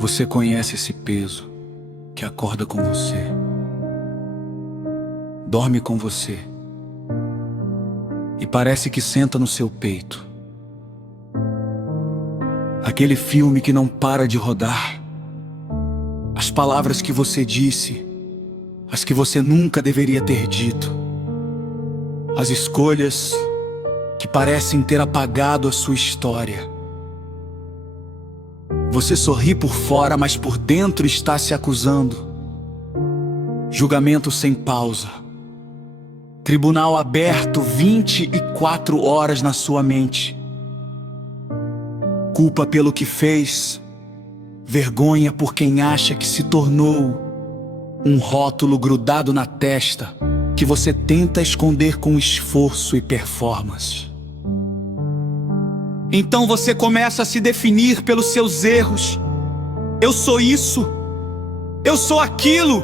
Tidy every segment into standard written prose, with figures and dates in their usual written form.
Você conhece esse peso que acorda com você, dorme com você e parece que senta no seu peito. Aquele filme que não para de rodar. As palavras que você disse, as que você nunca deveria ter dito. As escolhas que parecem ter apagado a sua história. Você sorri por fora, mas por dentro está se acusando. Julgamento sem pausa. Tribunal aberto 24 horas na sua mente. Culpa pelo que fez. Vergonha por quem acha que se tornou. Um rótulo grudado na testa que você tenta esconder com esforço e performance. Então você começa a se definir pelos seus erros. Eu sou isso. Eu sou aquilo.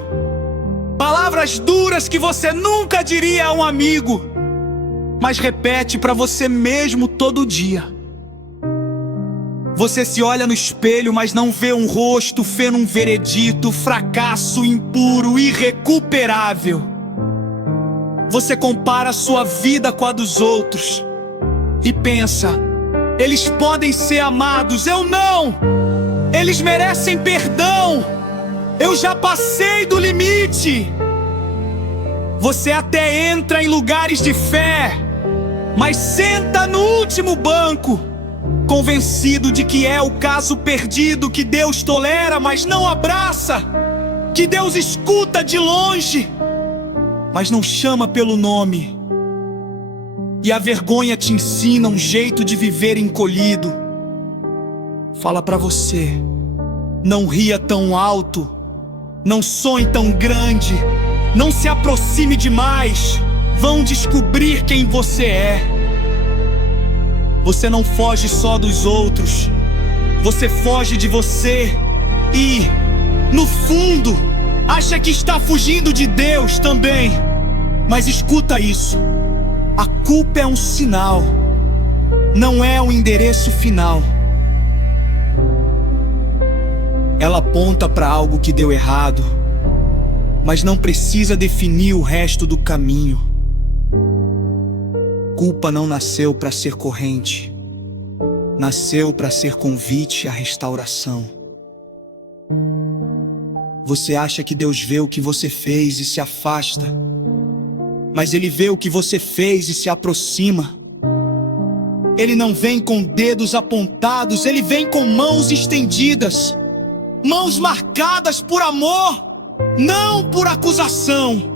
Palavras duras que você nunca diria a um amigo, mas repete para você mesmo todo dia. Você se olha no espelho, mas não vê um rosto, vê num veredito, fracasso impuro, irrecuperável. Você compara a sua vida com a dos outros e pensa: eles podem ser amados, eu não! Eles merecem perdão, eu já passei do limite. Você até entra em lugares de fé, mas senta no último banco, convencido de que é o caso perdido, que Deus tolera, mas não abraça, que Deus escuta de longe, mas não chama pelo nome. E a vergonha te ensina um jeito de viver encolhido. Fala pra você: não ria tão alto, não sonhe tão grande, não se aproxime demais, vão descobrir quem você é. Você não foge só dos outros, você foge de você e, no fundo, acha que está fugindo de Deus também. Mas escuta isso: a culpa é um sinal, não é o endereço final. Ela aponta para algo que deu errado, mas não precisa definir o resto do caminho. Culpa não nasceu para ser corrente, nasceu para ser convite à restauração. Você acha que Deus vê o que você fez e se afasta, mas Ele vê o que você fez e se aproxima. Ele não vem com dedos apontados, Ele vem com mãos estendidas, mãos marcadas por amor, não por acusação.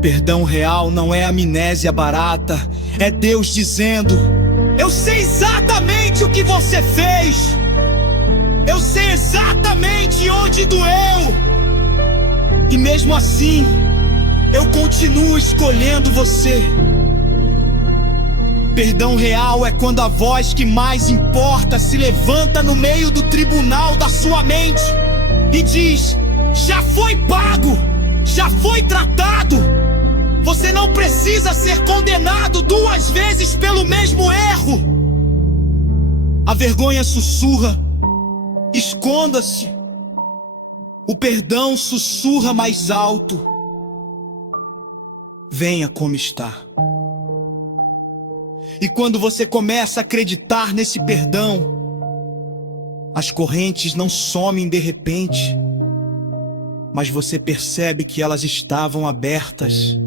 Perdão real não é amnésia barata, é Deus dizendo: eu sei exatamente o que você fez, eu sei exatamente onde doeu, e mesmo assim eu continuo escolhendo você. Perdão real é quando a voz que mais importa se levanta no meio do tribunal da sua mente e diz: já foi pago, já foi tratado. Você não precisa ser condenado 2 vezes pelo mesmo erro. A vergonha sussurra: esconda-se. O perdão sussurra mais alto: venha como está. E quando você começa a acreditar nesse perdão, as correntes não somem de repente, mas você percebe que elas estavam abertas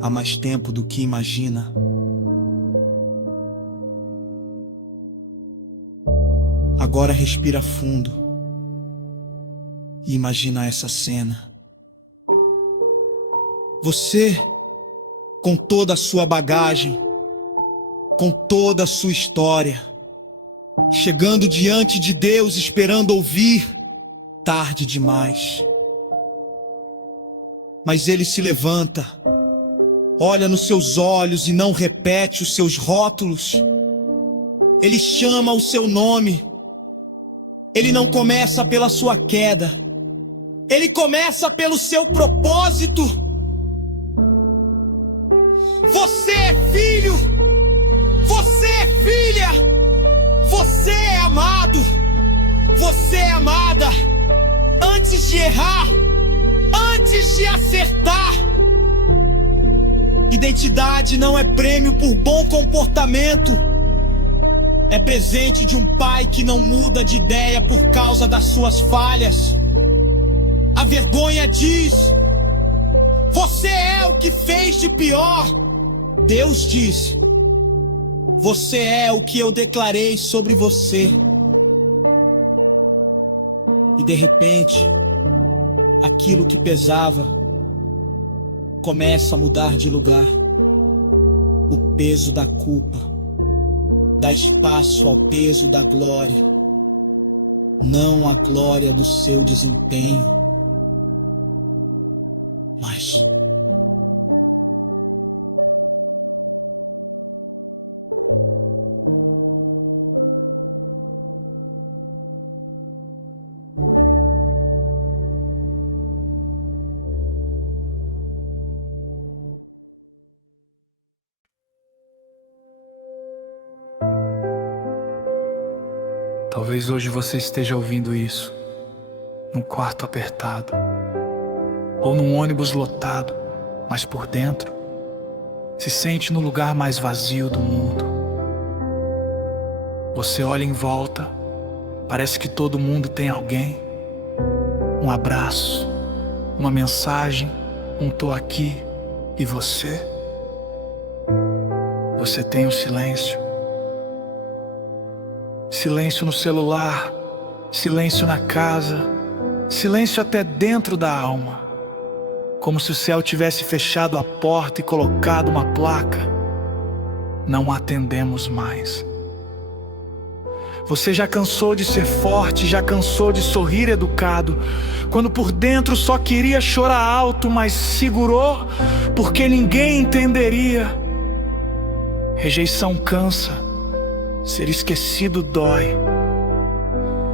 há mais tempo do que imagina. Agora respira fundo e imagina essa cena. Você, com toda a sua bagagem, com toda a sua história, chegando diante de Deus esperando ouvir: tarde demais. Mas Ele se levanta, olha nos seus olhos e não repete os seus rótulos. Ele chama o seu nome. Ele não começa pela sua queda, Ele começa pelo seu propósito. Você é filho, você é filha, Você é amado, você é amada. Antes de errar, antes de acertar. Identidade não é prêmio por bom comportamento. É presente de um pai que não muda de ideia por causa das suas falhas. A vergonha diz: você é o que fez de pior. Deus diz: você é o que eu declarei sobre você. E de repente, aquilo que pesava começa a mudar de lugar. O peso da culpa dá espaço ao peso da glória, não a glória do seu desempenho, mas talvez hoje você esteja ouvindo isso num quarto apertado ou num ônibus lotado, mas por dentro se sente no lugar mais vazio do mundo. Você olha em volta, parece que todo mundo tem alguém, um abraço, uma mensagem, um tô aqui. E você tem o silêncio. Silêncio no celular, silêncio na casa, silêncio até dentro da alma. Como se o céu tivesse fechado a porta e colocado uma placa: não atendemos mais. Você já cansou de ser forte, já cansou de sorrir educado, quando por dentro só queria chorar alto, mas segurou porque ninguém entenderia. Rejeição cansa, ser esquecido dói.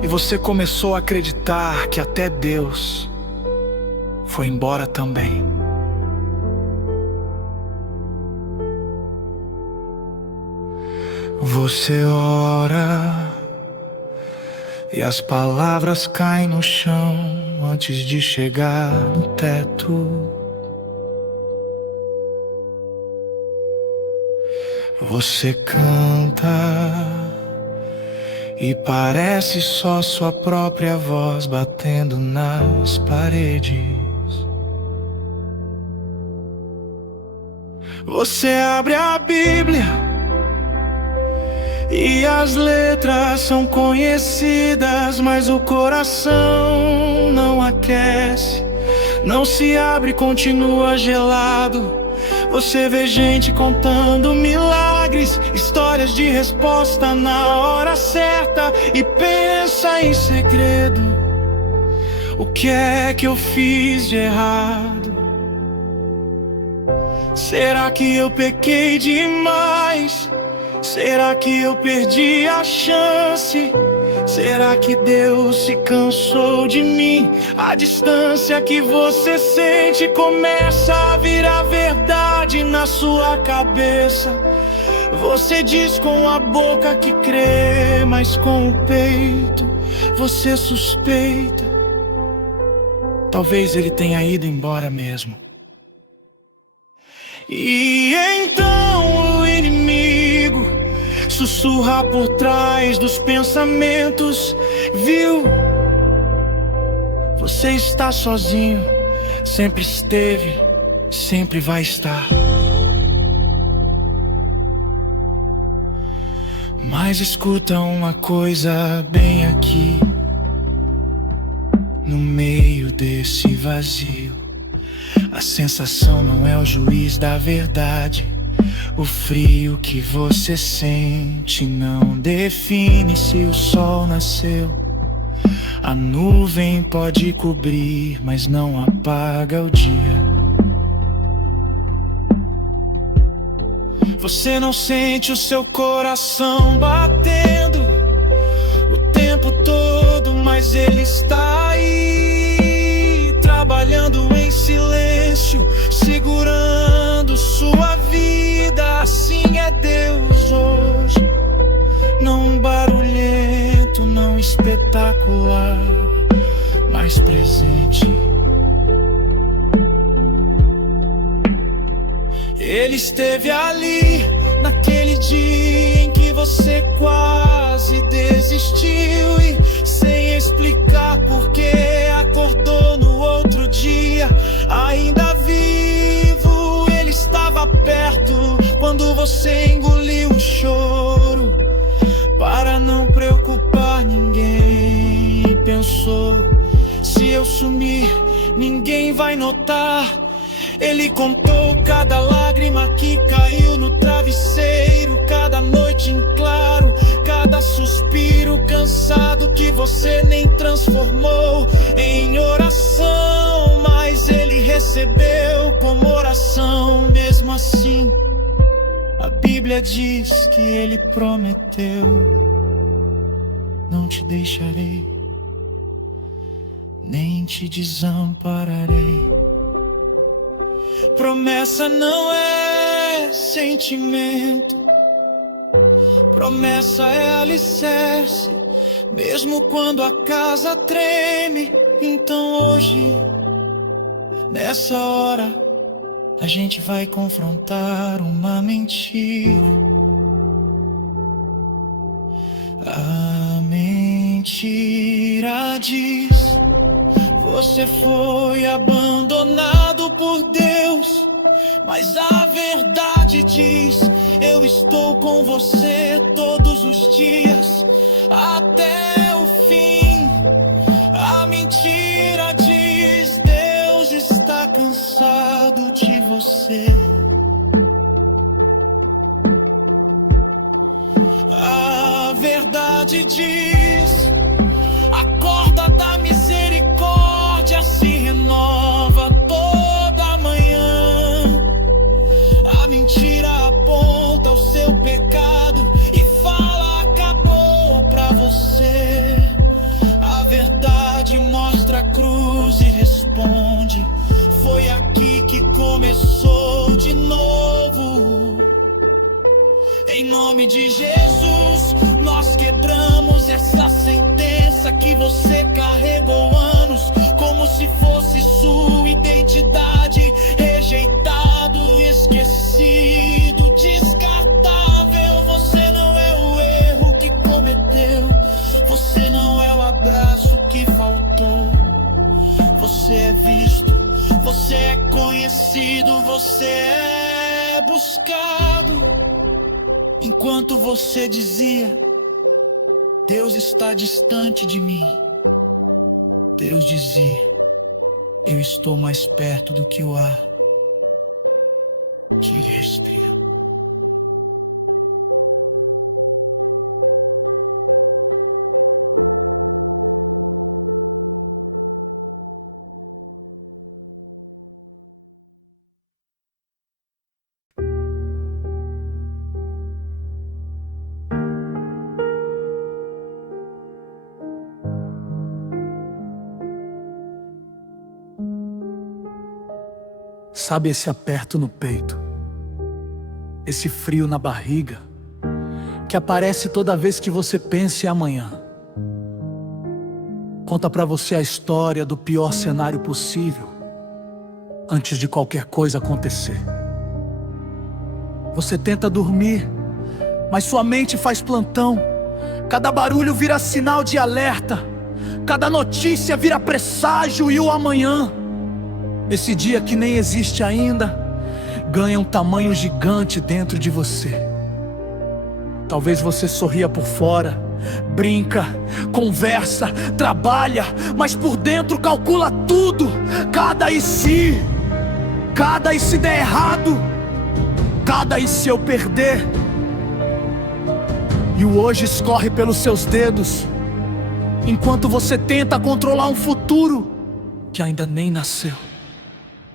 E você começou a acreditar que até Deus foi embora também. Você ora e as palavras caem no chão antes de chegar no teto. Você canta e parece só sua própria voz batendo nas paredes. Você abre a Bíblia e as letras são conhecidas, mas o coração não aquece, não se abre, continua gelado. Você vê gente contando milagres, histórias de resposta na hora certa, e pensa em segredo: o que é que eu fiz de errado? Será que eu pequei demais? Será que eu perdi a chance? Será que Deus se cansou de mim? A distância que você sente começa a virar verdade na sua cabeça. Você diz com a boca que crê, mas com o peito você suspeita. Talvez ele tenha ido embora mesmo. E então o inimigo sussurra por trás dos pensamentos: viu? Você está sozinho, sempre esteve, sempre vai estar. Mas escuta uma coisa bem aqui, no meio desse vazio. A sensação não é o juiz da verdade. O frio que você sente não define se o sol nasceu. A nuvem pode cobrir, mas não apaga o dia. Você não sente o seu coração batendo o tempo todo, mas ele está aí, trabalhando em silêncio, segurando sua vida. Assim é Deus hoje, não um barulho espetacular, mais presente. Ele esteve ali naquele dia em que você quase desistiu e, sem explicar porquê, acordou no outro dia ainda vivo. Ele estava perto quando você engoliu o choro para não preocupar ninguém. E pensou: se eu sumir, ninguém vai notar. Ele contou cada lágrima que caiu no travesseiro, cada noite em claro, cada suspiro cansado que você nem transformou em oração, mas ele recebeu como oração. Mesmo assim, a Bíblia diz que ele prometeu: não te deixarei, nem te desampararei. Promessa não é sentimento, promessa é alicerce, mesmo quando a casa treme. Então hoje, nessa hora, a gente vai confrontar uma mentira. A mentira diz: você foi abandonado por Deus. Mas a verdade diz: eu estou com você todos os dias, até o fim. A mentira diz: Deus está cansado de você. A verdade diz: a corda da misericórdia se renova toda manhã. A mentira aponta o seu pecado e fala: acabou pra você. A verdade mostra a cruz e responde: foi aqui que começou de novo. Em nome de Jesus, nós quebramos essa sentença que você carregou anos, como se fosse sua identidade. Rejeitado, esquecido, descartável. Você não é o erro que cometeu, você não é o abraço que faltou. Você é visto, você é conhecido, você é buscado. Enquanto você dizia: Deus está distante de mim, Deus dizia: eu estou mais perto do que o ar que respira. Sabe esse aperto no peito, esse frio na barriga, que aparece toda vez que você pensa em amanhã? Conta pra você a história do pior cenário possível, antes de qualquer coisa acontecer. Você tenta dormir, mas sua mente faz plantão. Cada barulho vira sinal de alerta, cada notícia vira presságio, e o amanhã, esse dia que nem existe ainda, ganha um tamanho gigante dentro de você. Talvez você sorria por fora, brinca, conversa, trabalha, mas por dentro calcula tudo. Cada e se der errado, cada e se eu perder. E o hoje escorre pelos seus dedos, enquanto você tenta controlar um futuro que ainda nem nasceu.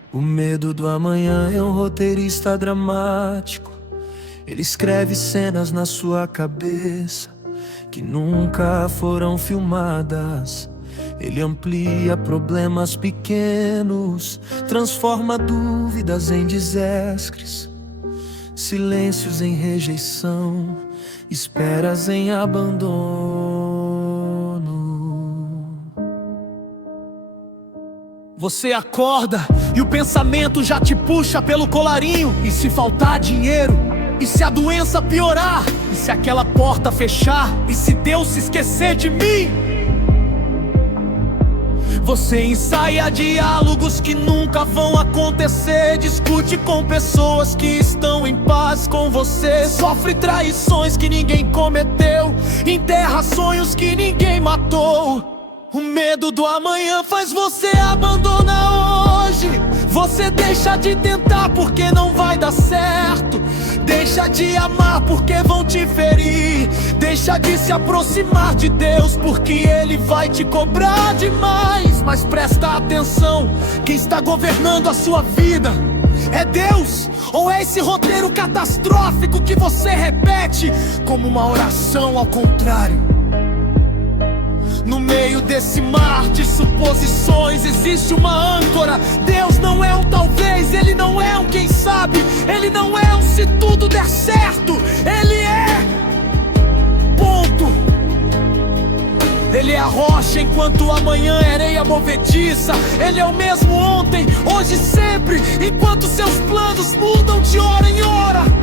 O medo do amanhã é um roteirista dramático. Ele escreve cenas na sua cabeça que nunca foram filmadas. Ele amplia problemas pequenos, transforma dúvidas em desastres, silêncios em rejeição, esperas em abandono. Você acorda e o pensamento já te puxa pelo colarinho. E se faltar dinheiro? E se a doença piorar? E se aquela porta fechar? E se Deus se esquecer de mim? Você ensaia diálogos que nunca vão acontecer. Discute com pessoas que estão em paz com você. Sofre traições que ninguém cometeu. Enterra sonhos que ninguém matou. O medo do amanhã faz você abandonar hoje. Você deixa de tentar porque não vai dar certo. Deixa de amar porque vão te ferir. Deixa de se aproximar de Deus porque Ele vai te cobrar demais. Mas presta atenção, quem está governando a sua vida é Deus? Ou é esse roteiro catastrófico que você repete como uma oração ao contrário? No meio desse mar de suposições existe uma âncora. Deus não é um talvez, Ele não é um quem sabe, Ele não é um se tudo der certo. Ele é ponto. Ele é a rocha enquanto amanhã é areia movediça. Ele é o mesmo ontem, hoje e sempre, enquanto seus planos mudam de hora em hora.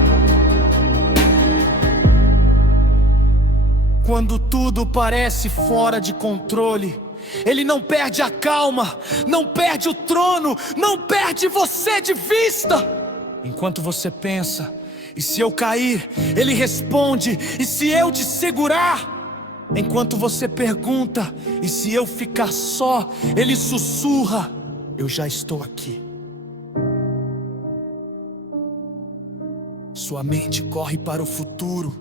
Quando tudo parece fora de controle, Ele não perde a calma, não perde o trono, não perde você de vista. Enquanto você pensa, e se eu cair? Ele responde, e se eu te segurar? Enquanto você pergunta, e se eu ficar só? Ele sussurra, eu já estou aqui. Sua mente corre para o futuro,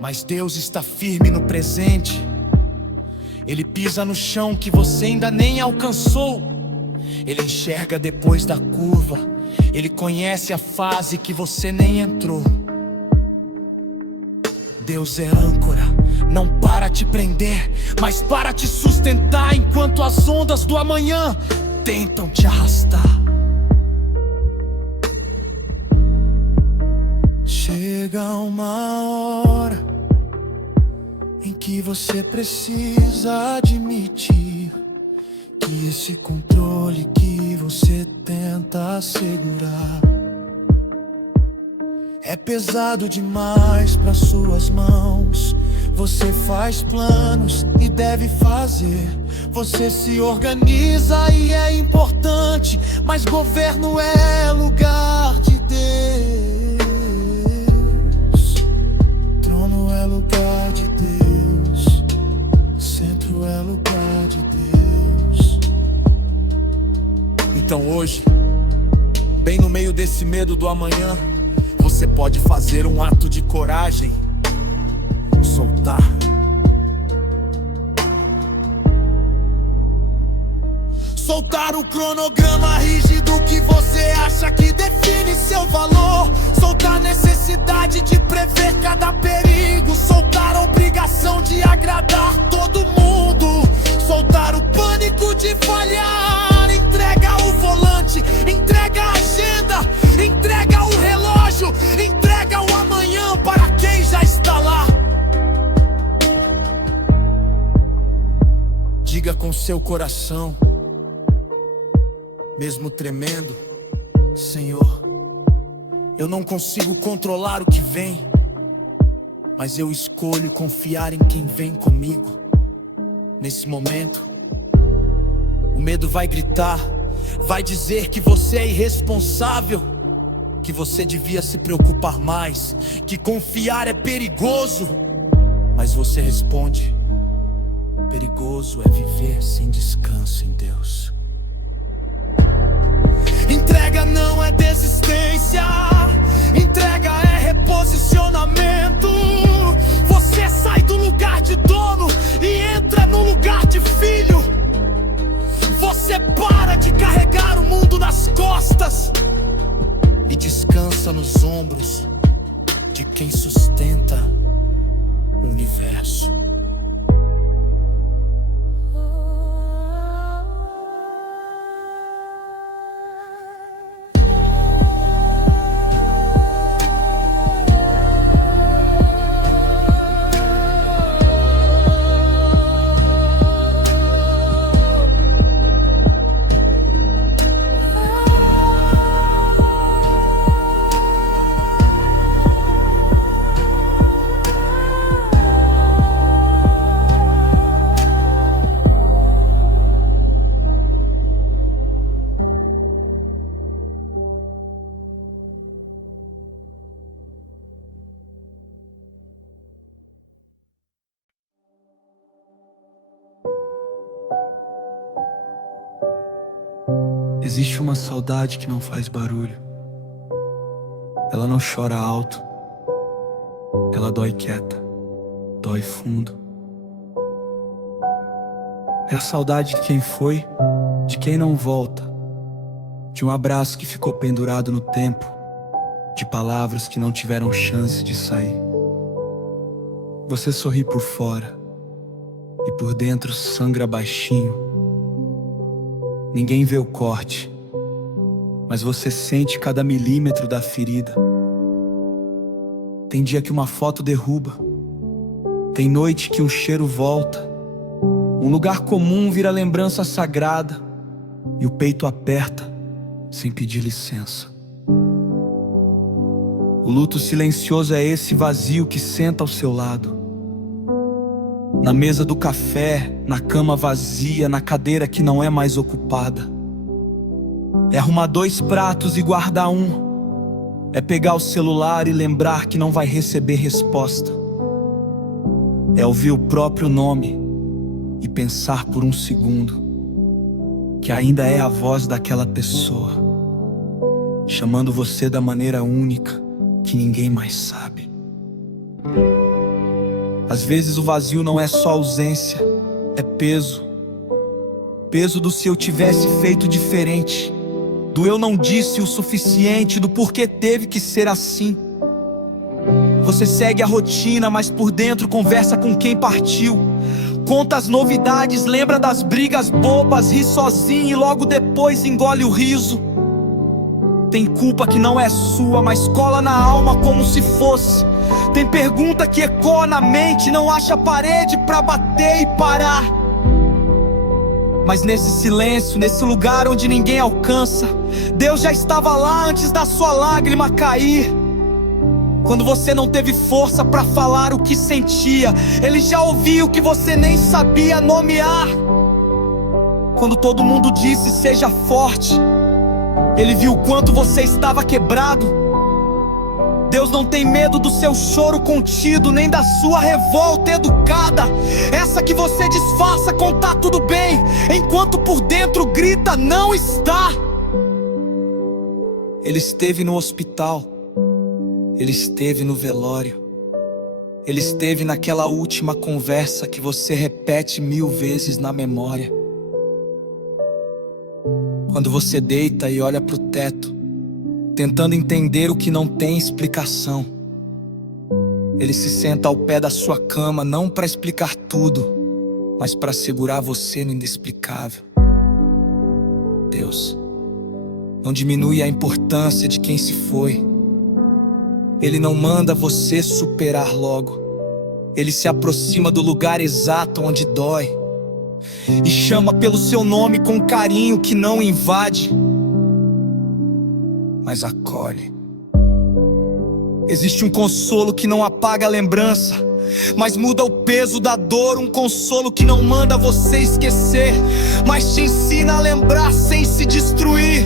mas Deus está firme no presente. Ele pisa no chão que você ainda nem alcançou. Ele enxerga depois da curva. Ele conhece a fase que você nem entrou. Deus é âncora, não para te prender, mas para te sustentar enquanto as ondas do amanhã tentam te arrastar. Chega uma hora em que você precisa admitir que esse controle que você tenta segurar é pesado demais para suas mãos. Você faz planos e deve fazer. Você se organiza e é importante, mas governo é lugar de Deus. Trono é lugar de Deus. Centro é lugar de Deus. Então hoje, bem no meio desse medo do amanhã, você pode fazer um ato de coragem. Soltar. Soltar o cronograma rígido que você acha que define seu valor. Soltar a necessidade de prever cada perigo. Soltar a obrigação de agradar todo mundo. Soltar o pânico de falhar. Entrega o volante, entrega a agenda, entrega o relógio, entrega o amanhã para quem já está lá. Diga com seu coração, mesmo tremendo: Senhor, eu não consigo controlar o que vem, mas eu escolho confiar em quem vem comigo. Nesse momento, o medo vai gritar, vai dizer que você é irresponsável, que você devia se preocupar mais, que confiar é perigoso. Mas você responde: perigoso é viver sem descanso em Deus. Entrega não é desistência, entrega é reposicionamento. Você sai do lugar de dono e entra no lugar de filho. Você para de carregar o mundo nas costas e descansa nos ombros de quem sustenta o universo. Existe uma saudade que não faz barulho. Ela não chora alto. Ela dói quieta, dói fundo. É a saudade de quem foi, de quem não volta, de um abraço que ficou pendurado no tempo, de palavras que não tiveram chance de sair. Você sorri por fora e por dentro sangra baixinho. Ninguém vê o corte, mas você sente cada milímetro da ferida. Tem dia que uma foto derruba, tem noite que um cheiro volta. Um lugar comum vira lembrança sagrada e o peito aperta sem pedir licença. O luto silencioso é esse vazio que senta ao seu lado. Na mesa do café, na cama vazia, na cadeira que não é mais ocupada. É arrumar 2 pratos e guardar um. É pegar o celular e lembrar que não vai receber resposta. É ouvir o próprio nome e pensar por um segundo que ainda é a voz daquela pessoa, chamando você da maneira única que ninguém mais sabe. Às vezes o vazio não é só ausência, é peso. Peso do se eu tivesse feito diferente, do eu não disse o suficiente, do porquê teve que ser assim. Você segue a rotina, mas por dentro conversa com quem partiu. Conta as novidades, lembra das brigas bobas, ri sozinho e logo depois engole o riso. Tem culpa que não é sua, mas cola na alma como se fosse. Tem pergunta que ecoa na mente, não acha parede pra bater e parar. Mas nesse silêncio, nesse lugar onde ninguém alcança, Deus já estava lá antes da sua lágrima cair. Quando você não teve força pra falar o que sentia, Ele já ouvia o que você nem sabia nomear. Quando todo mundo disse seja forte, Ele viu o quanto você estava quebrado. Deus não tem medo do seu choro contido, nem da sua revolta educada. Essa que você disfarça com tá tudo bem, enquanto por dentro grita não está. Ele esteve no hospital, Ele esteve no velório, Ele esteve naquela última conversa que você repete 1000 vezes na memória. Quando você deita e olha pro teto, tentando entender o que não tem explicação, Ele se senta ao pé da sua cama, não para explicar tudo, mas para segurar você no inexplicável. Deus não diminui a importância de quem se foi. Ele não manda você superar logo. Ele se aproxima do lugar exato onde dói e chama pelo seu nome com carinho que não invade, mas acolhe. Existe um consolo que não apaga a lembrança, mas muda o peso da dor. Um consolo que não manda você esquecer, mas te ensina a lembrar sem se destruir.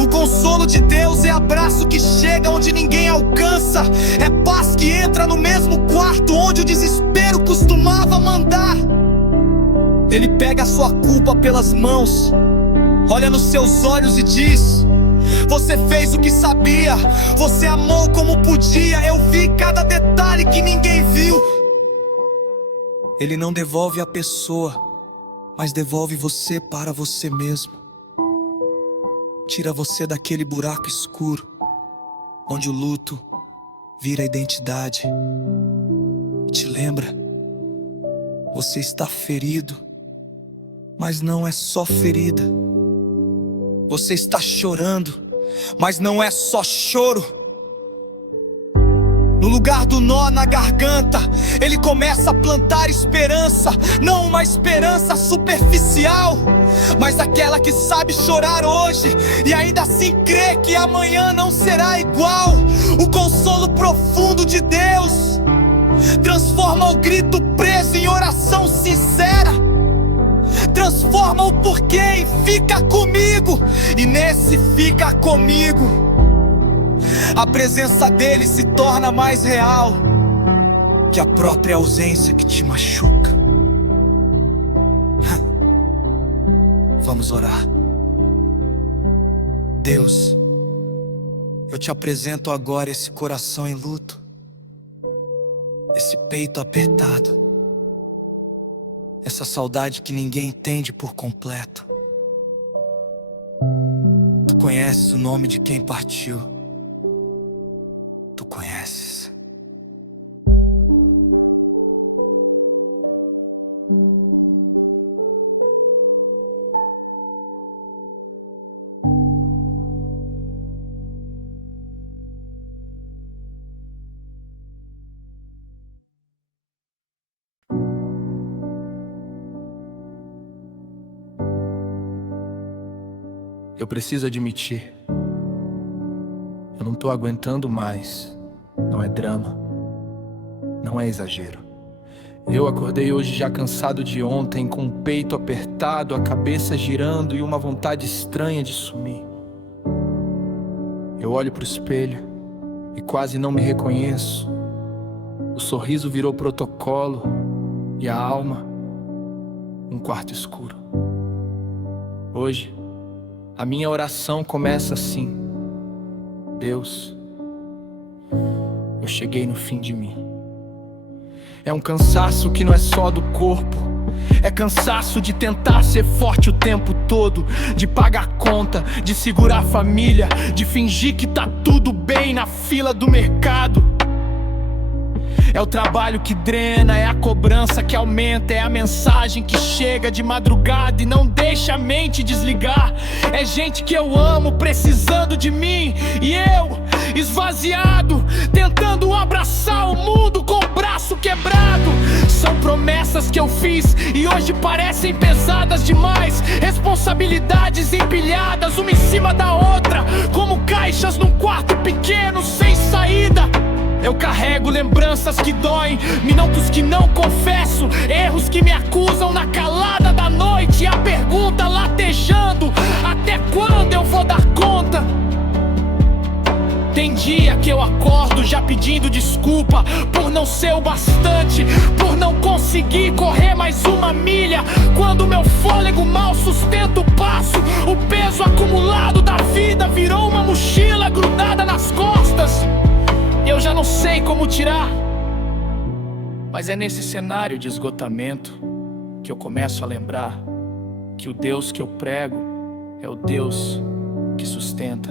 O consolo de Deus é abraço que chega onde ninguém alcança. É paz que entra no mesmo quarto onde o desespero costumava mandar. Ele pega a sua culpa pelas mãos, olha nos seus olhos e diz: você fez o que sabia, você amou como podia. Eu vi cada detalhe que ninguém viu. Ele não devolve a pessoa, mas devolve você para você mesmo. Tira você daquele buraco escuro onde o luto vira identidade. Te lembra, você está ferido, mas não é só ferida. Você está chorando, mas não é só choro. No lugar do nó na garganta, Ele começa a plantar esperança. Não uma esperança superficial, mas aquela que sabe chorar hoje e ainda assim crê que amanhã não será igual. O consolo profundo de Deus transforma o grito preso em oração sincera. Transforma o porquê em fica comigo. E nesse fica comigo, a presença dele se torna mais real que a própria ausência que te machuca. Vamos orar. Deus, eu te apresento agora esse coração em luto, esse peito apertado, essa saudade que ninguém entende por completo. Tu conheces o nome de quem partiu, tu conheces. Eu preciso admitir, eu não tô aguentando mais. Não é drama, não é exagero. Eu acordei hoje já cansado de ontem, com o peito apertado, a cabeça girando e uma vontade estranha de sumir. Eu olho pro espelho e quase não me reconheço. O sorriso virou protocolo e a alma um quarto escuro. Hoje a minha oração começa assim: Deus, eu cheguei no fim de mim. É um cansaço que não é só do corpo, é cansaço de tentar ser forte o tempo todo, de pagar conta, de segurar a família, de fingir que tá tudo bem na fila do mercado. É o trabalho que drena, é a cobrança que aumenta, é a mensagem que chega de madrugada e não deixa a mente desligar. É gente que eu amo precisando de mim e eu, esvaziado, tentando abraçar o mundo com o braço quebrado. São promessas que eu fiz e hoje parecem pesadas demais, responsabilidades empilhadas uma em cima da outra, como caixas num quarto pequeno sem saída. Eu carrego lembranças que doem, minutos que não confesso, erros que me acusam na calada da noite, e a pergunta latejando: até quando eu vou dar conta? Tem dia que eu acordo já pedindo desculpa por não ser o bastante, por não conseguir correr mais uma milha, quando meu fôlego mal sustenta o passo. O peso acumulado da vida virou uma mochila grudada nas costas. Eu já não sei como tirar, mas é nesse cenário de esgotamento que eu começo a lembrar que o Deus que eu prego é o Deus que sustenta.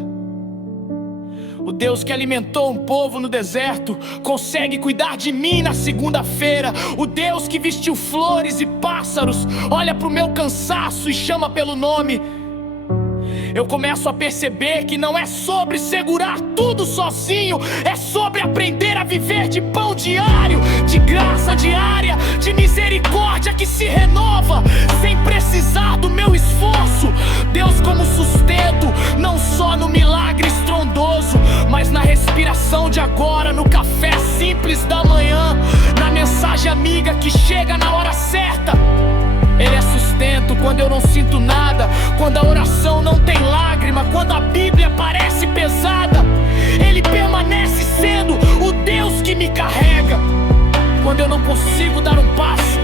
O Deus que alimentou um povo no deserto consegue cuidar de mim na segunda-feira. O Deus que vestiu flores e pássaros olha pro meu cansaço e chama pelo nome. Eu começo a perceber que não é sobre segurar tudo sozinho, é sobre aprender a viver de pão diário, de graça diária, de misericórdia que se renova, sem precisar do meu esforço. Deus como sustento, não só no milagre estrondoso, mas na respiração de agora, no café simples da manhã, na mensagem amiga que chega na hora certa. Ele é sustento quando eu não sinto nada, quando a oração não tem lágrima, quando a Bíblia parece pesada. Ele permanece sendo o Deus que me carrega. Quando eu não consigo dar um passo,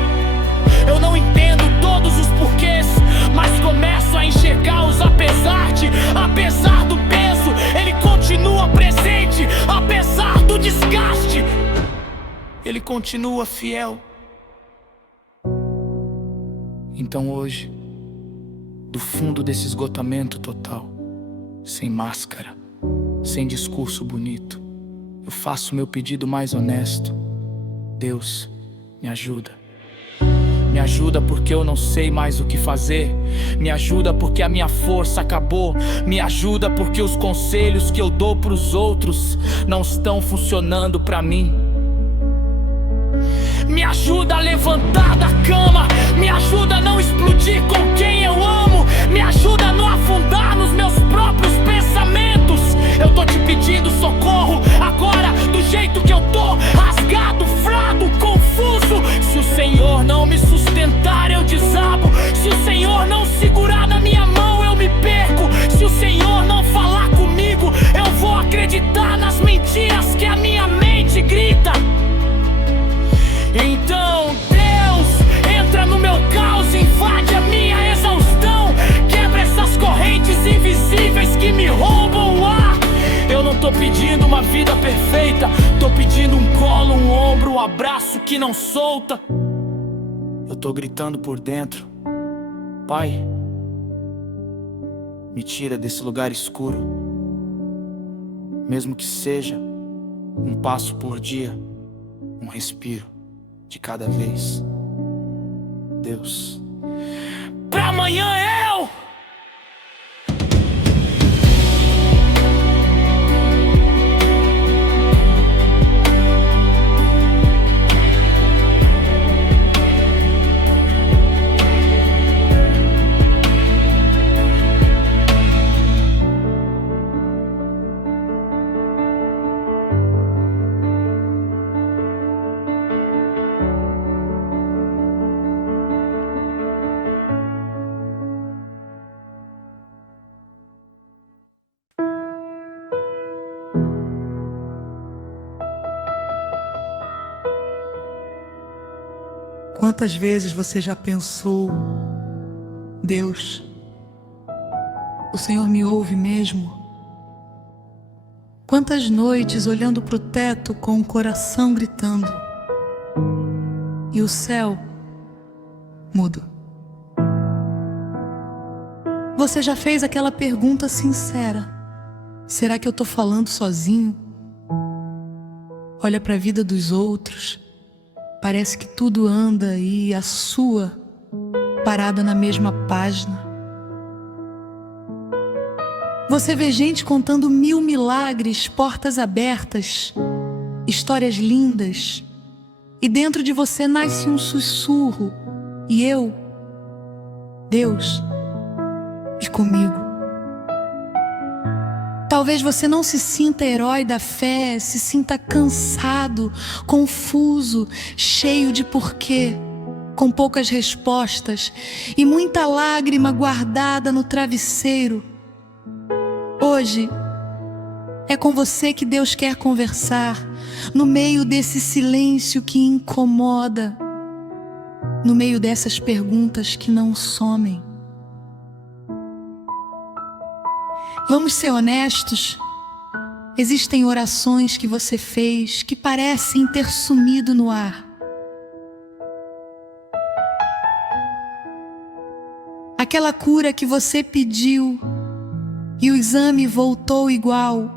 eu não entendo todos os porquês, mas começo a enxergar os apesar do peso. Ele continua presente, apesar do desgaste. Ele continua fiel. Então hoje, do fundo desse esgotamento total, sem máscara, sem discurso bonito, eu faço meu pedido mais honesto: Deus, me ajuda. Me ajuda porque eu não sei mais o que fazer. Me ajuda porque a minha força acabou. Me ajuda porque os conselhos que eu dou pros outros não estão funcionando pra mim. Me ajuda a levantar da cama, me ajuda a não explodir com quem eu amo, me ajuda a não afundar nos meus próprios pensamentos. Eu tô te pedindo socorro agora, do jeito que eu tô, rasgado, fraco, confuso. Se o Senhor não me sustentar, eu desabo. Se o Senhor não segurar na minha mão, eu me perco. Se o Senhor não falar comigo, eu vou acreditar nas mentiras que a minha mente grita. Então Deus, entra no meu caos, invade a minha exaustão, quebra essas correntes invisíveis que me roubam. um abraço que não solta. Eu tô gritando por dentro: Pai, me tira desse lugar escuro. Mesmo que seja um passo por dia, um respiro de cada vez. Deus, pra amanhã eu... Quantas vezes você já pensou: Deus, o Senhor me ouve mesmo? Quantas noites olhando para o teto com o coração gritando e o céu mudo? Você já fez aquela pergunta sincera: será que eu estou falando sozinho? Olha para a vida dos outros, parece que tudo anda e a sua parada na mesma página. Você vê gente contando 1000 milagres, portas abertas, histórias lindas, e dentro de você nasce um sussurro: e eu, Deus, e comigo. Talvez você não se sinta herói da fé, se sinta cansado, confuso, cheio de porquê, com poucas respostas e muita lágrima guardada no travesseiro. Hoje é com você que Deus quer conversar, no meio desse silêncio que incomoda, no meio dessas perguntas que não somem. Vamos ser honestos. Existem orações que você fez que parecem ter sumido no ar. Aquela cura que você pediu e o exame voltou igual.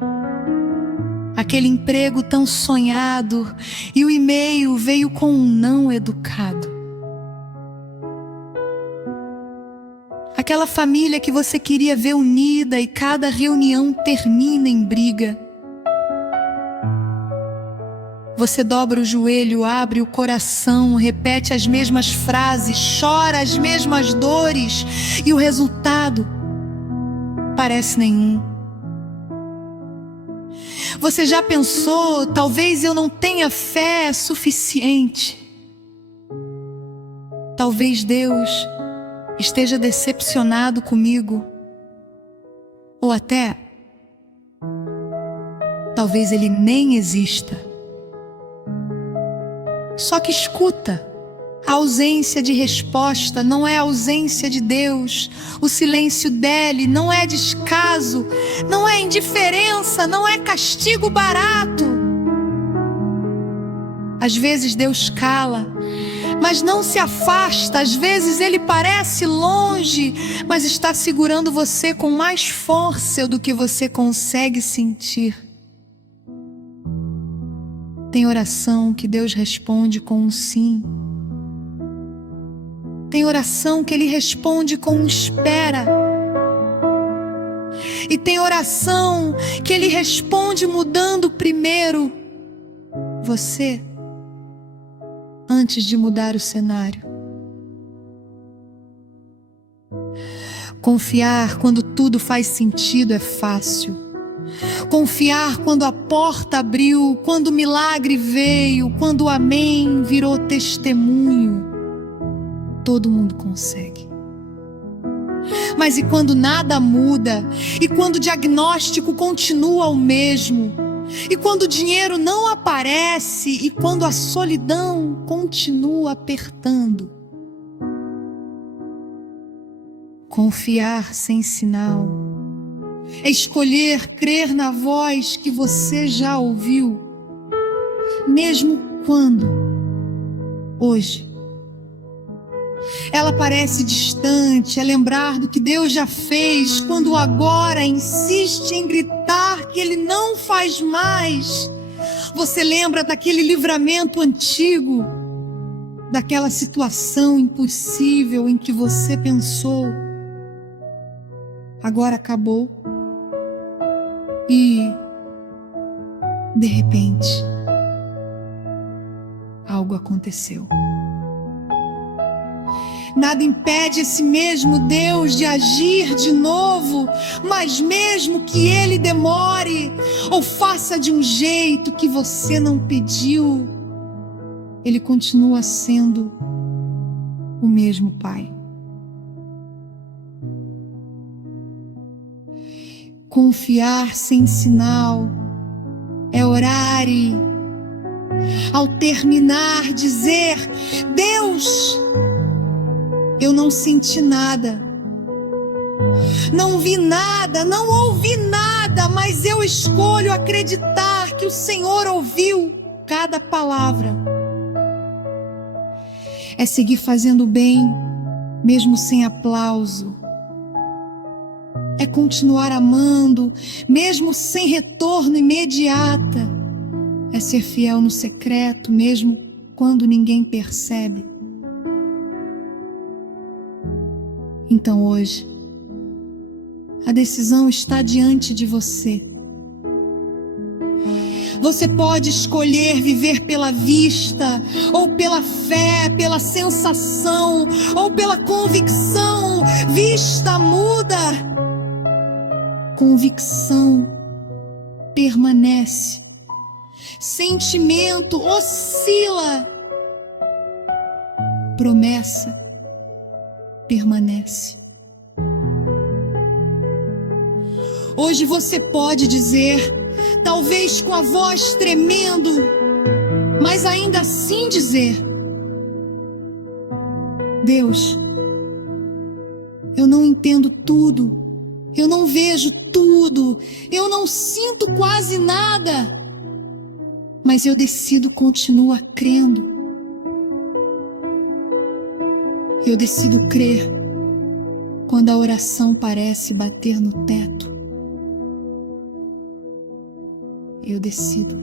Aquele emprego tão sonhado e o e-mail veio com um não educado. Aquela família que você queria ver unida e cada reunião termina em briga. Você dobra o joelho, abre o coração, repete as mesmas frases, chora as mesmas dores e o resultado parece nenhum. Você já pensou: talvez eu não tenha fé suficiente? Talvez Deus esteja decepcionado comigo, ou até talvez Ele nem exista. Só que escuta, a ausência de resposta não é ausência de Deus, o silêncio dele não é descaso, não é indiferença, não é castigo barato. Às vezes Deus cala, mas não se afasta. Às vezes Ele parece longe, mas está segurando você com mais força do que você consegue sentir. Tem oração que Deus responde com um sim. Tem oração que Ele responde com um espera. E tem oração que Ele responde mudando primeiro você, antes de mudar o cenário. Confiar quando tudo faz sentido é fácil. Confiar quando a porta abriu, quando o milagre veio, quando o amém virou testemunho. Todo mundo consegue. Mas e quando nada muda? E quando o diagnóstico continua o mesmo? E quando o dinheiro não aparece? E quando a solidão continua apertando? Confiar sem sinal é escolher crer na voz que você já ouviu, mesmo Quando? Hoje. Ela parece distante, é lembrar do que Deus já fez, quando o agora insiste em gritar que Ele não faz mais. Você lembra daquele livramento antigo, daquela situação impossível em que você pensou, agora acabou, e de repente algo aconteceu. Nada impede esse mesmo Deus de agir de novo, mas mesmo que Ele demore ou faça de um jeito que você não pediu, Ele continua sendo o mesmo Pai. Confiar sem sinal é orar e, ao terminar, dizer: Deus, eu não senti nada, não vi nada, não ouvi nada, mas eu escolho acreditar que o Senhor ouviu cada palavra. É seguir fazendo bem, mesmo sem aplauso. É continuar amando, mesmo sem retorno imediata. É ser fiel no secreto, mesmo quando ninguém percebe. Então hoje, a decisão está diante de você. Você pode escolher viver pela vista, ou pela fé, pela sensação, ou pela convicção. Vista muda, convicção permanece, sentimento oscila, promessa permanece. Hoje você pode dizer, talvez com a voz tremendo, mas ainda assim dizer: Deus, eu não entendo tudo, eu não vejo tudo, eu não sinto quase nada, mas eu decido continuar crendo. Eu decido crer quando a oração parece bater no teto. Eu decido.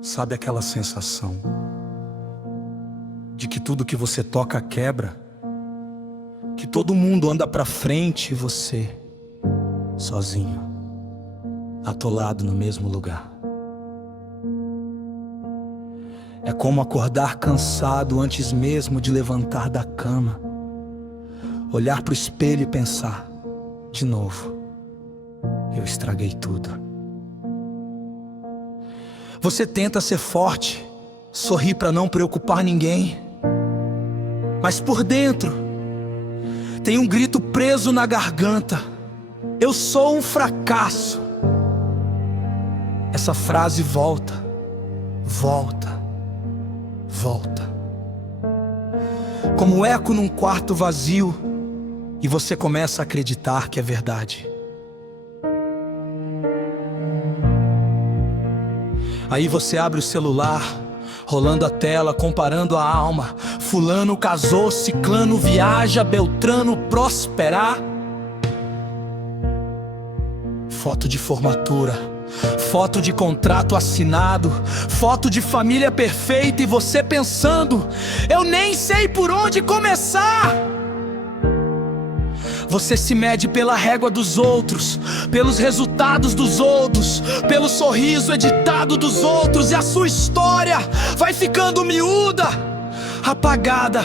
Sabe aquela sensação de que tudo que você toca quebra? Que todo mundo anda pra frente e você sozinho, atolado no mesmo lugar. É como acordar cansado antes mesmo de levantar da cama, olhar pro espelho e pensar: de novo, eu estraguei tudo. Você tenta ser forte, sorrir pra não preocupar ninguém, mas por dentro tem um grito preso na garganta: eu sou um fracasso. Essa frase volta, volta, volta, como eco num quarto vazio, e você começa a acreditar que é verdade. Aí você abre o celular, rolando a tela, comparando a alma. Fulano casou, ciclano viaja, Beltrano prosperar. Foto de formatura, foto de contrato assinado, foto de família perfeita, e você pensando: eu nem sei por onde começar. Você se mede pela régua dos outros, pelos resultados dos outros, pelo sorriso editado dos outros, e a sua história vai ficando miúda, apagada.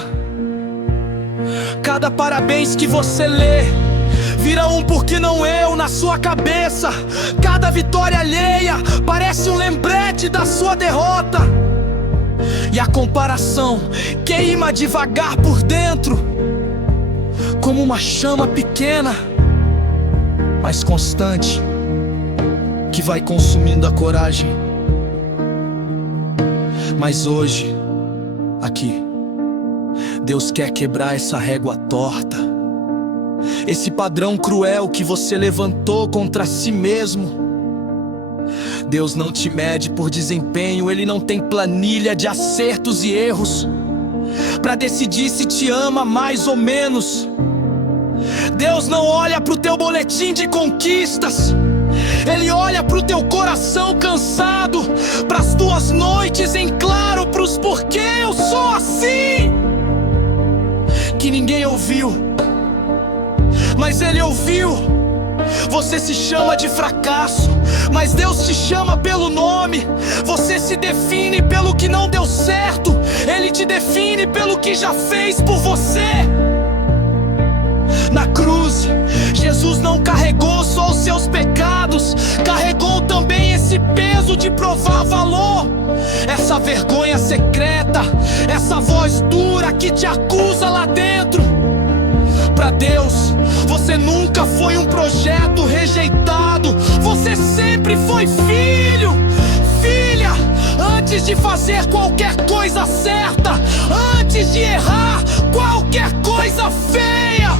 Cada parabéns que você lê vira um porque não eu na sua cabeça. Cada vitória alheia parece um lembrete da sua derrota. E a comparação queima devagar por dentro, como uma chama pequena mais constante, que vai consumindo a coragem. Mas hoje, aqui, Deus quer quebrar essa régua torta, esse padrão cruel que você levantou contra si mesmo. Deus não te mede por desempenho, Ele não tem planilha de acertos e erros pra decidir se te ama mais ou menos. Deus não olha pro teu boletim de conquistas, Ele olha pro teu coração cansado, pras tuas noites em claro, pros porquê eu sou assim, que ninguém ouviu, mas Ele ouviu. Você se chama de fracasso, mas Deus te chama pelo nome. Você se define pelo que não deu certo, Ele te define pelo que já fez por você. Na cruz, Jesus não carregou só os seus pecados, carregou também esse peso de provar valor, essa vergonha secreta, essa voz dura que te acusa lá dentro. Pra Deus, você nunca foi um projeto rejeitado, você sempre foi filho, filha. Antes de fazer qualquer coisa certa, antes de errar qualquer coisa feia.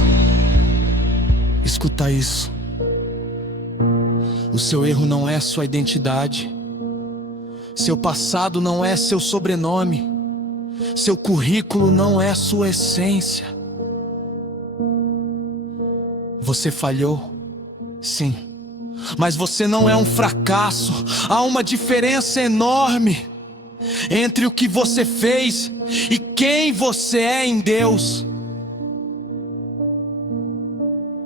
Escuta isso. O seu erro não é sua identidade, seu passado não é seu sobrenome, seu currículo não é sua essência. Você falhou, sim, mas você não é um fracasso. Há uma diferença enorme entre o que você fez e quem você é em Deus.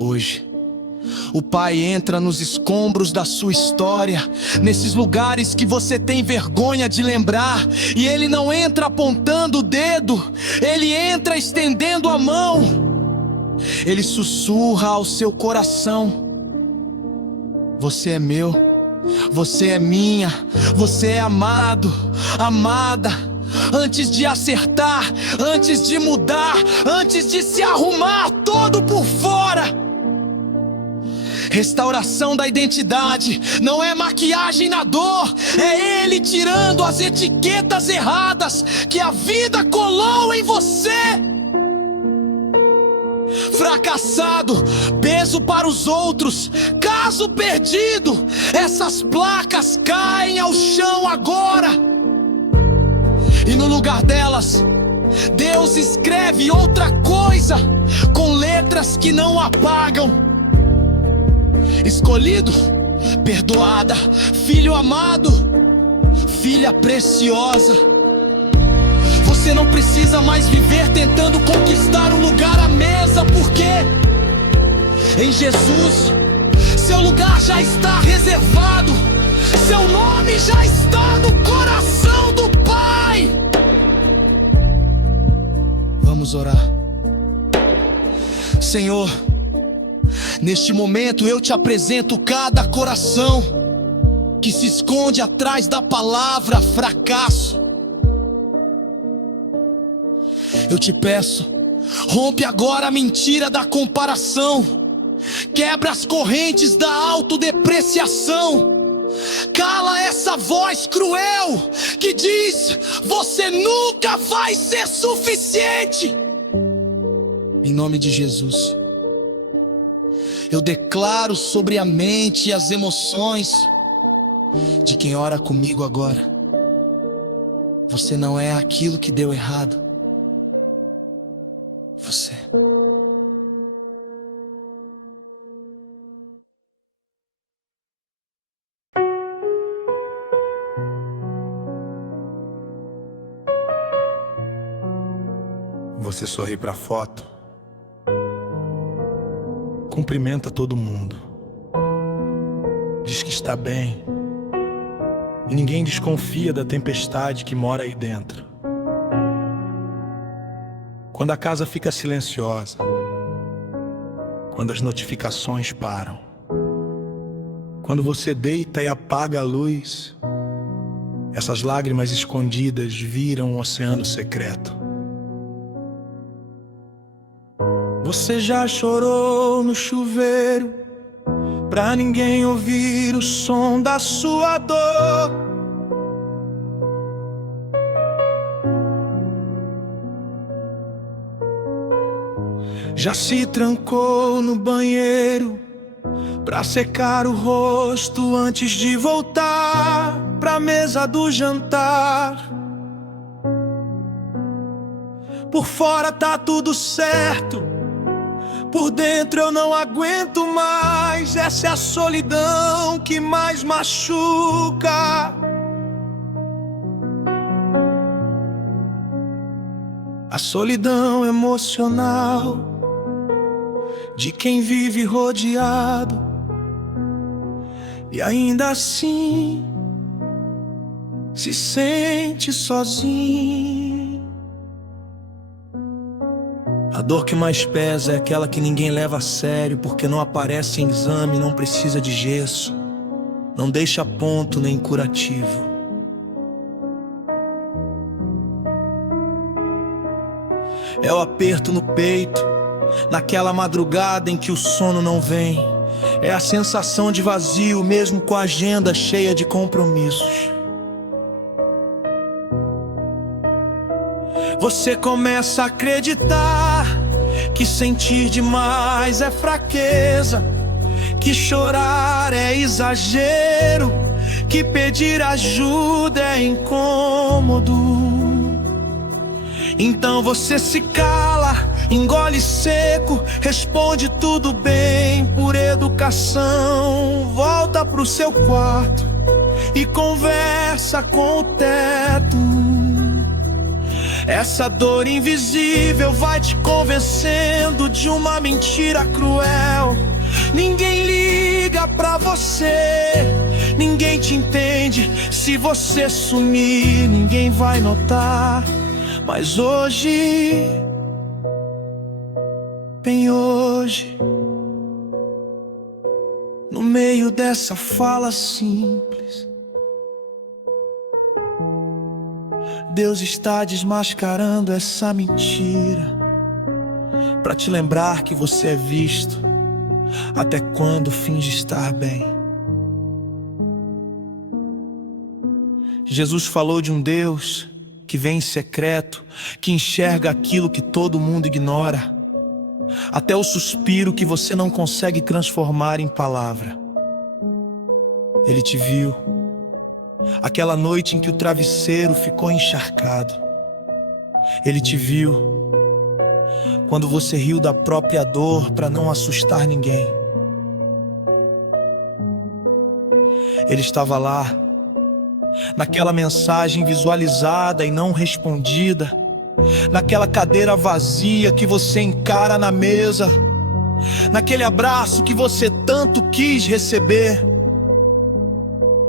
Hoje, o Pai entra nos escombros da sua história, nesses lugares que você tem vergonha de lembrar, e Ele não entra apontando o dedo, Ele entra estendendo a mão. Ele sussurra ao seu coração: você é meu, você é minha, você é amado, amada. Antes de acertar, antes de mudar, antes de se arrumar todo por fora. Restauração da identidade não é maquiagem na dor, é Ele tirando as etiquetas erradas que a vida colou em você. Fracassado, peso para os outros, caso perdido, essas placas caem ao chão agora. E no lugar delas, Deus escreve outra coisa, com letras que não apagam. Escolhido, perdoada, filho amado, filha preciosa. Você não precisa mais viver tentando conquistar um lugar à mesa, porque em Jesus seu lugar já está reservado, seu nome já está no coração do Pai. Vamos orar. Senhor, neste momento eu te apresento cada coração que se esconde atrás da palavra fracasso. Eu te peço, rompe agora a mentira da comparação, quebra as correntes da autodepreciação, cala essa voz cruel que diz: você nunca vai ser suficiente. Em nome de Jesus, eu declaro sobre a mente e as emoções de quem ora comigo agora: você não é aquilo que deu errado. Você. Você sorri pra foto, cumprimenta todo mundo, diz que está bem, e ninguém desconfia da tempestade que mora aí dentro. Quando a casa fica silenciosa, quando as notificações param, quando você deita e apaga a luz, essas lágrimas escondidas viram um oceano secreto. Você já chorou no chuveiro pra ninguém ouvir o som da sua dor. Já se trancou no banheiro pra secar o rosto antes de voltar pra mesa do jantar. Por fora tá tudo certo, por dentro eu não aguento mais. Essa é a solidão que mais machuca. A solidão emocional de quem vive rodeado e ainda assim se sente sozinho. A dor que mais pesa é aquela que ninguém leva a sério, porque não aparece em exame, não precisa de gesso, não deixa ponto nem curativo. É o aperto no peito, naquela madrugada em que o sono não vem. É a sensação de vazio, mesmo com a agenda cheia de compromissos. Você começa a acreditar que sentir demais é fraqueza, que chorar é exagero, que pedir ajuda é incômodo. Então você se cala, engole seco, responde tudo bem por educação. Volta pro seu quarto e conversa com o teto. Essa dor invisível vai te convencendo de uma mentira cruel. Ninguém liga pra você, ninguém te entende. Se você sumir, ninguém vai notar. Mas hoje, bem hoje, no meio dessa fala simples, Deus está desmascarando essa mentira pra te lembrar que você é visto até quando finge estar bem. Jesus falou de um Deus que vem em secreto, que enxerga aquilo que todo mundo ignora, até o suspiro que você não consegue transformar em palavra. Ele te viu aquela noite em que o travesseiro ficou encharcado. Ele te viu quando você riu da própria dor para não assustar ninguém. Ele estava lá, naquela mensagem visualizada e não respondida, naquela cadeira vazia que você encara na mesa, naquele abraço que você tanto quis receber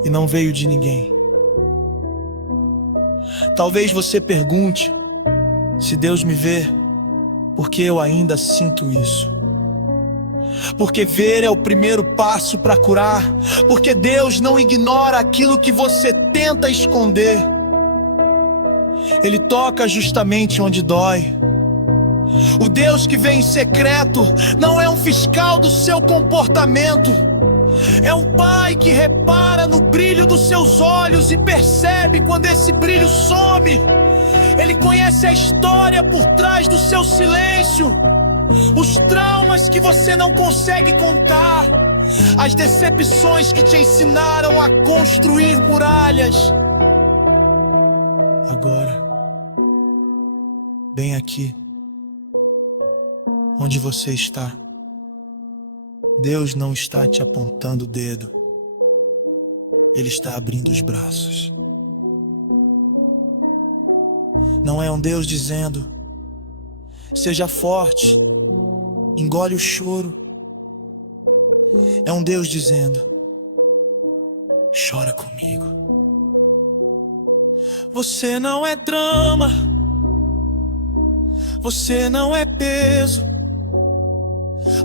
e não veio de ninguém. Talvez você pergunte: se Deus me vê, por que eu ainda sinto isso? Porque ver é o primeiro passo para curar. Porque Deus não ignora aquilo que você tenta esconder. Ele toca justamente onde dói. O Deus que vem em secreto não é um fiscal do seu comportamento. É um pai que repara no brilho dos seus olhos e percebe quando esse brilho some. Ele conhece a história por trás do seu silêncio, os traumas que você não consegue contar, as decepções que te ensinaram a construir muralhas. Agora, bem aqui, onde você está, Deus não está te apontando o dedo, Ele está abrindo os braços. Não é um Deus dizendo: seja forte, engole o choro. É um Deus dizendo: chora comigo. Você não é drama, você não é peso,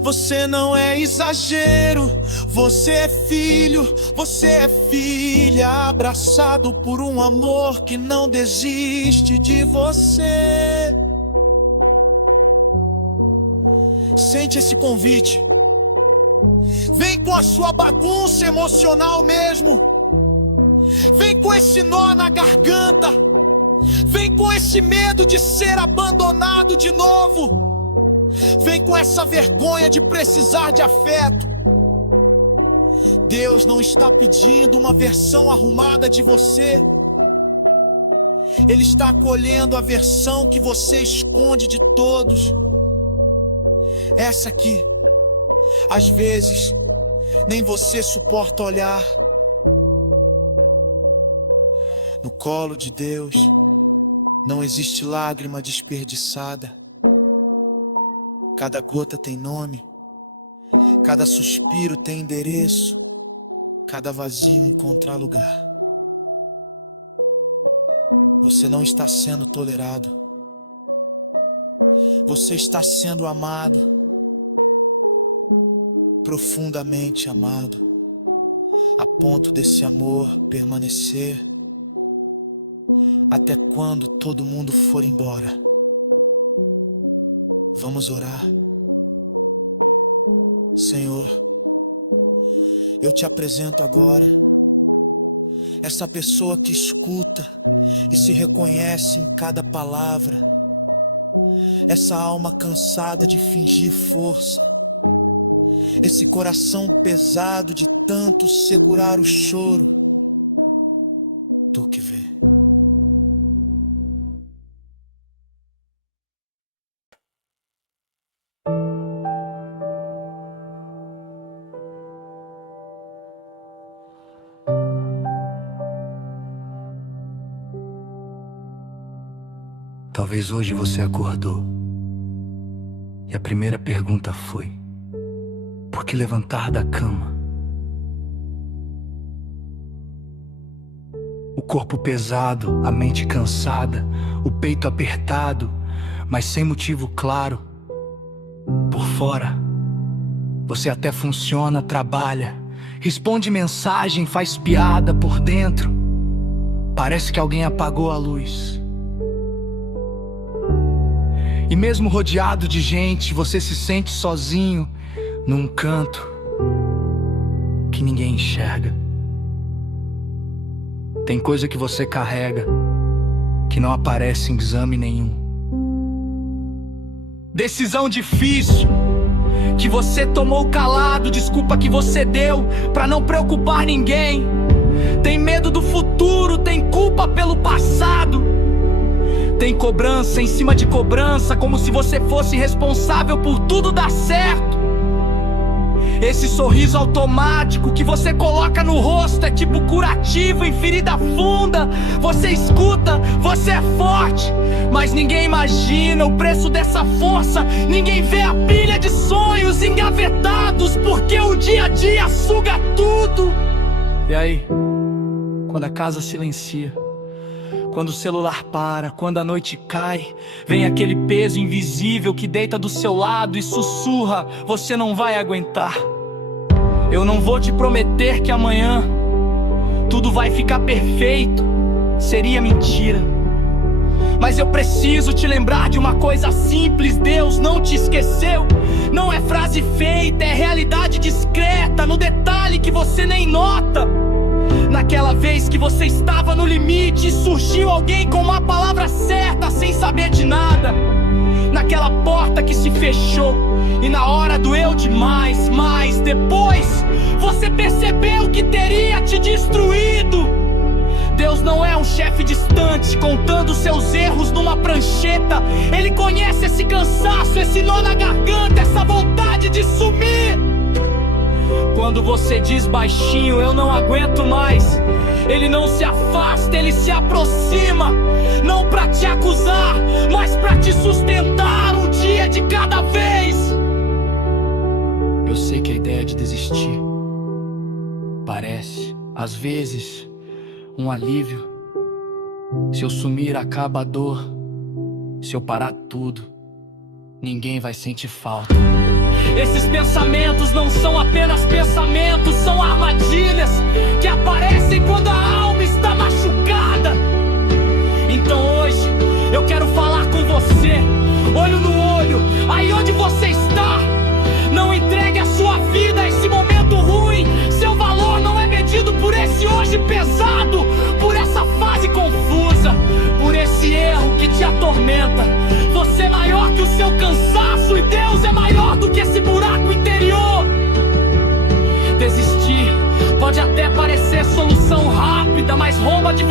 você não é exagero. Você é filho, você é filha, abraçado por um amor que não desiste de você. Sente esse convite. Vem com a sua bagunça emocional mesmo. Vem com esse nó na garganta. Vem com esse medo de ser abandonado de novo. Vem com essa vergonha de precisar de afeto. Deus não está pedindo uma versão arrumada de você. Ele está acolhendo a versão que você esconde de todos. Essa aqui, às vezes, nem você suporta olhar. No colo de Deus não existe lágrima desperdiçada. Cada gota tem nome, cada suspiro tem endereço, cada vazio encontra lugar. Você não está sendo tolerado. Você está sendo amado. Profundamente amado, a ponto desse amor permanecer até quando todo mundo for embora. Vamos orar. Senhor, eu te apresento agora essa pessoa que escuta e se reconhece em cada palavra, essa alma cansada de fingir força, esse coração pesado de tanto segurar o choro. Tu que vê. Talvez hoje você acordou e a primeira pergunta foi: por que levantar da cama? O corpo pesado, a mente cansada, o peito apertado, mas sem motivo claro. Por fora, você até funciona, trabalha, responde mensagem, faz piada. Por dentro, parece que alguém apagou a luz. E mesmo rodeado de gente, você se sente sozinho num canto que ninguém enxerga. Tem coisa que você carrega que não aparece em exame nenhum. Decisão difícil que você tomou calado, desculpa que você deu pra não preocupar ninguém. Tem medo do futuro, tem culpa pelo passado. Tem cobrança em cima de cobrança, como se você fosse responsável por tudo dar certo. Esse sorriso automático que você coloca no rosto é tipo curativo em ferida funda. Você escuta, você é forte, mas ninguém imagina o preço dessa força. Ninguém vê a pilha de sonhos engavetados, porque o dia a dia suga tudo. E aí, quando a casa silencia, quando o celular para, quando a noite cai, vem aquele peso invisível que deita do seu lado e sussurra: você não vai aguentar. Eu não vou te prometer que amanhã tudo vai ficar perfeito, seria mentira. Mas eu preciso te lembrar de uma coisa simples: Deus não te esqueceu. Não é frase feita, é realidade discreta, no detalhe que você nem nota. Naquela vez que você estava no limite, surgiu alguém com uma palavra certa, sem saber de nada. Naquela porta que se fechou, e na hora doeu demais, mas depois você percebeu que teria te destruído. Deus não é um chefe distante, contando seus erros numa prancheta. Ele conhece esse cansaço, esse nó na garganta, essa vontade de sumir. Quando você diz baixinho, eu não aguento mais, ele não se afasta, ele se aproxima. Não pra te acusar, mas pra te sustentar um dia de cada vez. Eu sei que a ideia de desistir parece, às vezes, um alívio. Se eu sumir, acaba a dor. Se eu parar tudo, ninguém vai sentir falta. Esses pensamentos não são apenas pensamentos, são armadilhas que aparecem quando a alma está machucada. Então hoje eu quero falar com você, olho no olho, aí onde você está. Não entregue a sua vida a esse momento ruim.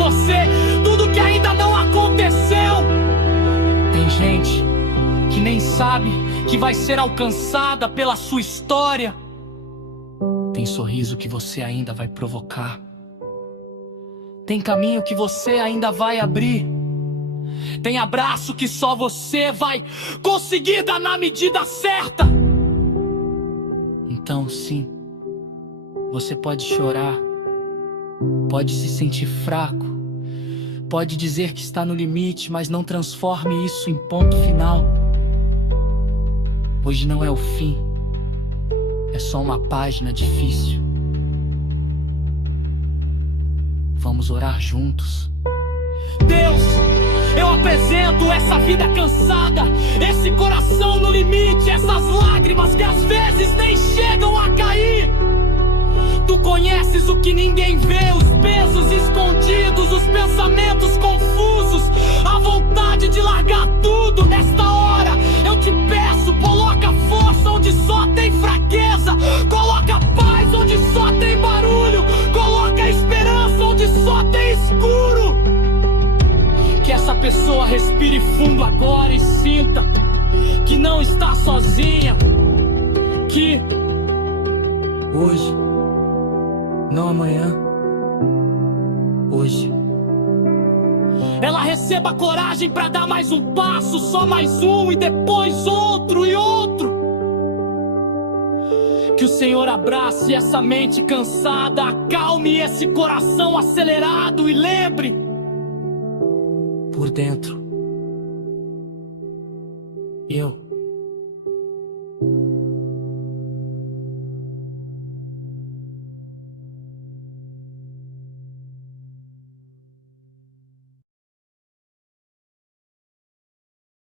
você tudo que ainda não aconteceu. Tem gente que nem sabe que vai ser alcançada pela sua história. Tem sorriso que você ainda vai provocar. Tem caminho que você ainda vai abrir. Tem abraço que só você vai conseguir dar na medida certa. Então sim, você pode chorar, pode se sentir fraco, pode dizer que está no limite, mas não transforme isso em ponto final. Hoje não é o fim, é só uma página difícil. Vamos orar juntos. Deus, eu apresento essa vida cansada, esse coração no limite, essas lágrimas que às vezes nem chegam a cair. Tu conheces o que ninguém vê, os pesos escondidos, os pensamentos confusos, a vontade de largar tudo. Nesta hora eu te peço, coloca força onde só tem fraqueza, coloca paz onde só tem barulho, coloca esperança onde só tem escuro. Que essa pessoa respire fundo agora e sinta que não está sozinha, que hoje, não amanhã, hoje, ela receba coragem para dar mais um passo, só mais um e depois outro e outro. Que o Senhor abrace essa mente cansada, acalme esse coração acelerado e lembre, por dentro, eu